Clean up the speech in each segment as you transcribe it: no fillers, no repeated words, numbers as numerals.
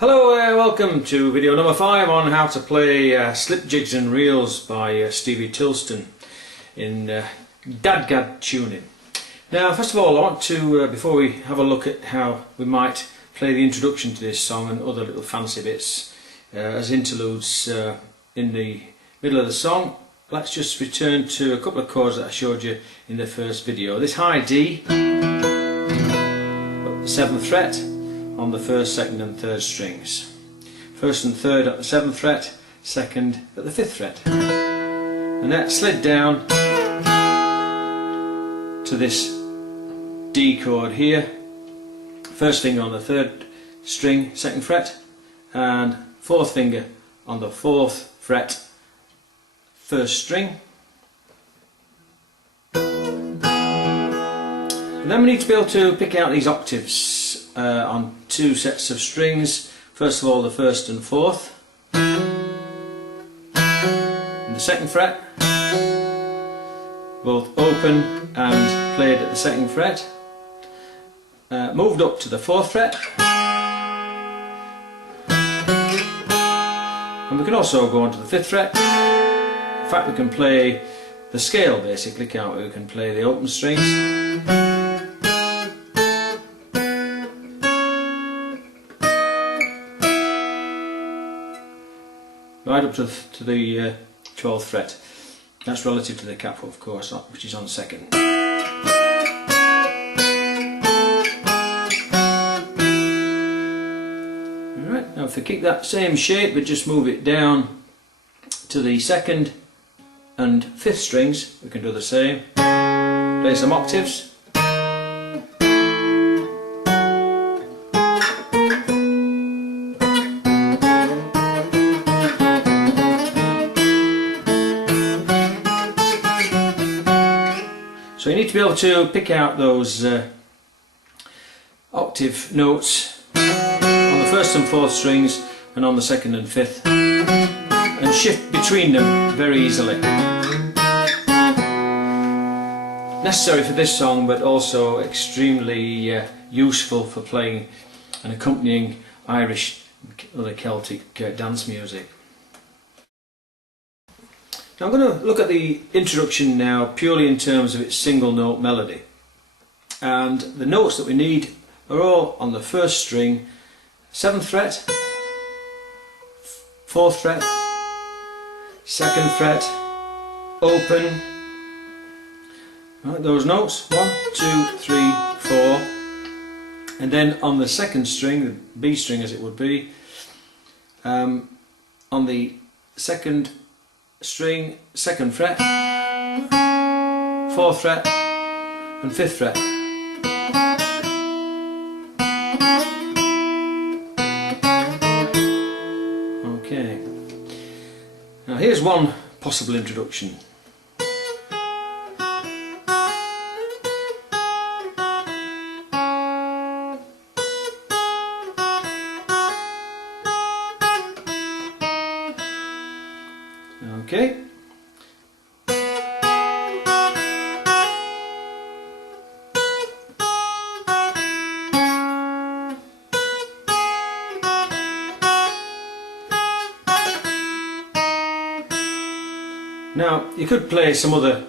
Hello, welcome to video number 5 on how to play Slipjigs and Reels by Stevie Tilston in DADGAD tuning. Now, first of all, I want to, before we have a look at how we might play the introduction to this song and other little fancy bits as interludes in the middle of the song, let's just return to a couple of chords that I showed you in the first video. This high D, the 7th fret, on the 1st, 2nd and 3rd strings. 1st and 3rd at the 7th fret, 2nd at the 5th fret. And that slid down to this D chord here. 1st finger on the 3rd string, 2nd fret, and 4th finger on the 4th fret, 1st string. And then we need to be able to pick out these octaves on 2 sets of strings. First of all, the 1st and 4th, and the 2nd fret, both open and played at the 2nd fret. Moved up to the 4th fret, and we can also go on to the 5th fret. In fact, we can play the scale basically, can't we? We can play the open strings. Right up to the 12th fret. That's relative to the cap, of course, which is on 2nd. Alright, now if we keep that same shape but just move it down to the 2nd and 5th strings, we can do the same. Play some octaves. So you need to be able to pick out those octave notes on the 1st and 4th strings and on the 2nd and 5th, and shift between them very easily. Necessary for this song, but also extremely useful for playing and accompanying Irish and other Celtic dance music. Now I'm going to look at the introduction now purely in terms of its single note melody, and the notes that we need are all on the 1st string, 7th fret, 4th fret, 2nd fret, open. Right, those notes, 1, 2, 3, 4, and then on the 2nd string, the B string as it would be, on the 2nd string, 2nd fret, 4th fret and 5th fret. Okay, now here's one possible introduction. Okay. Now you could play some other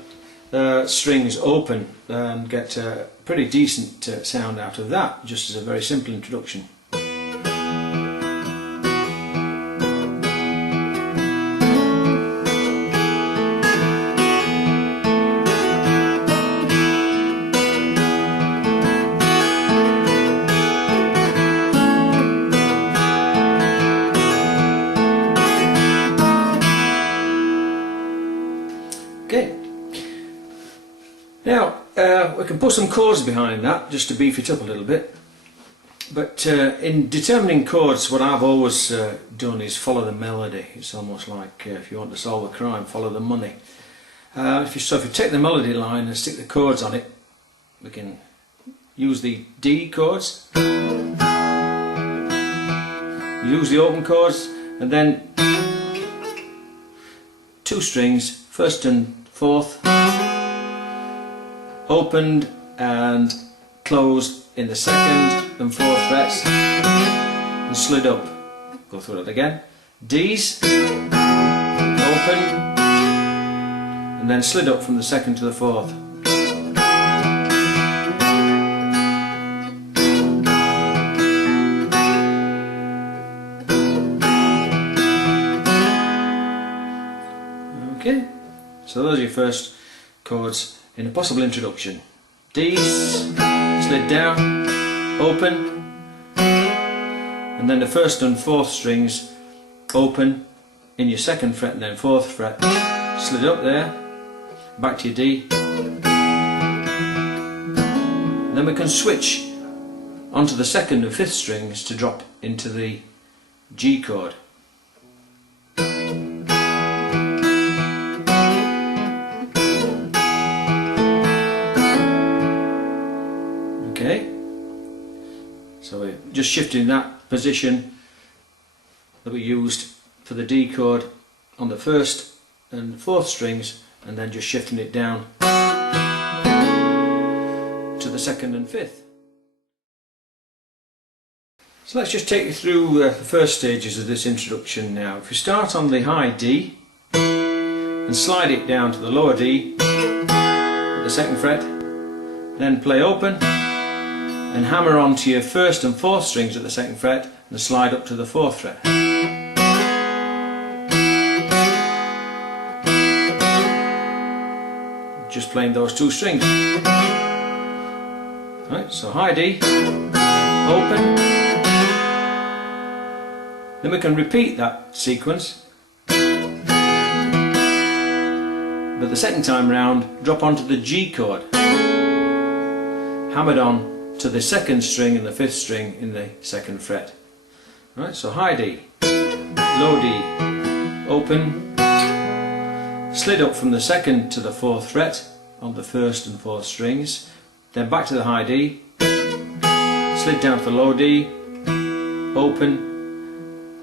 strings open and get a pretty decent sound out of that, just as a very simple introduction. Okay, now we can put some chords behind that just to beef it up a little bit, but in determining chords, what I've always done is follow the melody. It's almost like if you want to solve a crime, follow the money. If you take the melody line and stick the chords on it, we can use the D chords, use the open chords, and then 2 strings, 1st and 4th, opened and closed in the 2nd and 4th frets and slid up Go through it again. D's, open, and then slid up from the second to the fourth. Okay, so those are your first chords in a possible introduction. D's, slid down, open, and then the first and fourth strings open in your second fret and then fourth fret, slid up there, back to your D. Then we can switch onto the second and fifth strings to drop into the G chord. Okay, so we're just shifting that position that we used for the D chord on the first and fourth strings, and then just shifting it down to the second and fifth. So let's just take you through the first stages of this introduction now. If we start on the high D and slide it down to the lower D at the second fret, then play open and hammer onto your first and fourth strings at the second fret and slide up to the fourth fret. Just playing those two strings. Right, so high D, open. Then we can repeat that sequence, but the second time round drop onto the G chord, hammered on to the second string and the fifth string in the second fret. Right, so high D, low D, open, slid up from the second to the fourth fret on the first and fourth strings, then back to the high D, slid down to the low D, open,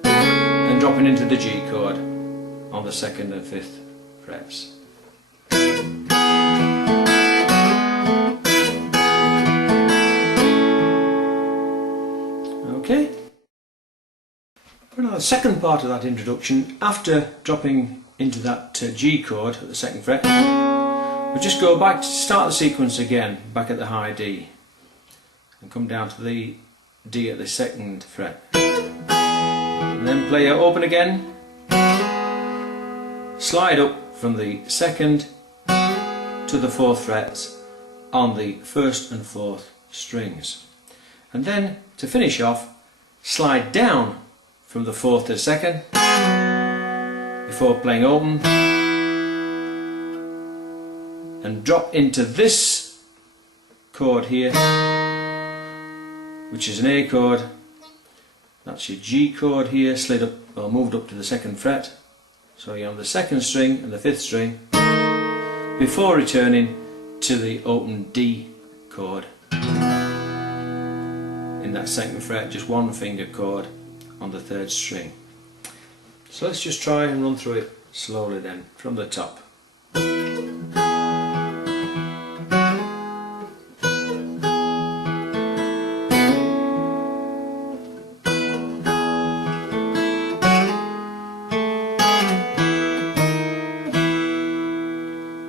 and dropping into the G chord on the second and fifth frets. Okay. For now, the second part of that introduction, after dropping into that G chord at the second fret, we'll just go back to start the sequence again, back at the high D, and come down to the D at the second fret. And then play it open again, slide up from the second to the fourth frets on the first and fourth strings. And then, to finish off, slide down from the fourth to the second before playing open and drop into this chord here, which is an A chord. That's your G chord here, slid up or moved up to the second fret, so you're on the second string and the fifth string before returning to the open D chord in that second fret, just one finger chord on the third string. So let's just try and run through it slowly then, from the top.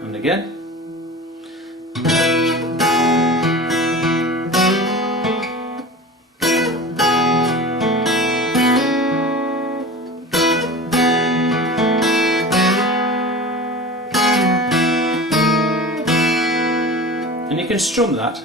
And again. And you can strum that